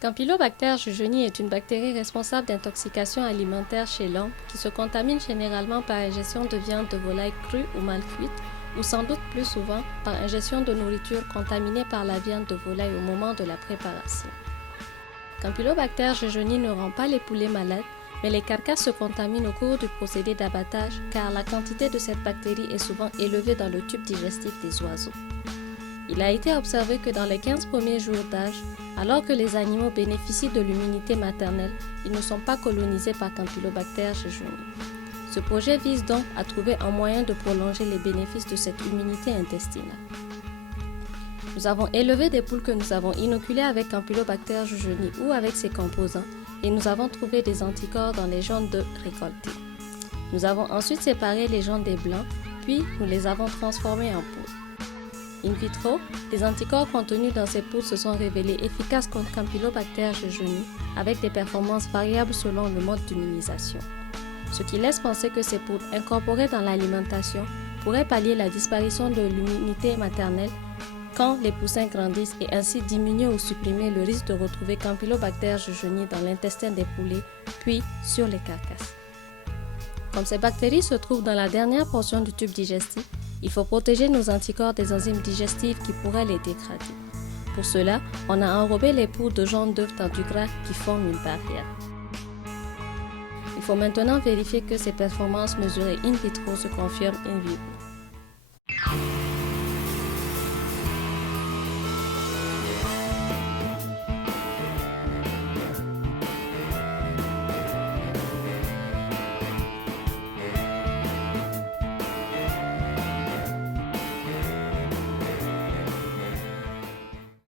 Campylobacter jejuni est une bactérie responsable d'intoxication alimentaire chez l'homme qui se contamine généralement par ingestion de viande de volaille crue ou mal cuite ou sans doute plus souvent par ingestion de nourriture contaminée par la viande de volaille au moment de la préparation. Campylobacter jejuni ne rend pas les poulets malades, mais les carcasses se contaminent au cours du procédé d'abattage car la quantité de cette bactérie est souvent élevée dans le tube digestif des oiseaux. Il a été observé que dans les 15 premiers jours d'âge, alors que les animaux bénéficient de l'immunité maternelle, ils ne sont pas colonisés par Campylobacter jejuni. Ce projet vise donc à trouver un moyen de prolonger les bénéfices de cette immunité intestinale. Nous avons élevé des poules que nous avons inoculées avec Campylobacter jejuni ou avec ses composants et nous avons trouvé des anticorps dans les jaunes d'œufs récoltés. Nous avons ensuite séparé les jaunes des blancs, puis nous les avons transformés en poules. In vitro, les anticorps contenus dans ces poules se sont révélés efficaces contre Campylobacter jejuni avec des performances variables selon le mode d'immunisation. Ce qui laisse penser que ces poules incorporées dans l'alimentation pourraient pallier la disparition de l'immunité maternelle quand les poussins grandissent et ainsi diminuer ou supprimer le risque de retrouver Campylobacter jejuni dans l'intestin des poulets, puis sur les carcasses. Comme ces bactéries se trouvent dans la dernière portion du tube digestif, il faut protéger nos anticorps des enzymes digestives qui pourraient les dégrader. Pour cela, on a enrobé les poules de jaunes d'œufs dans du gras qui forment une barrière. Il faut maintenant vérifier que ces performances mesurées in vitro se confirment in vivo.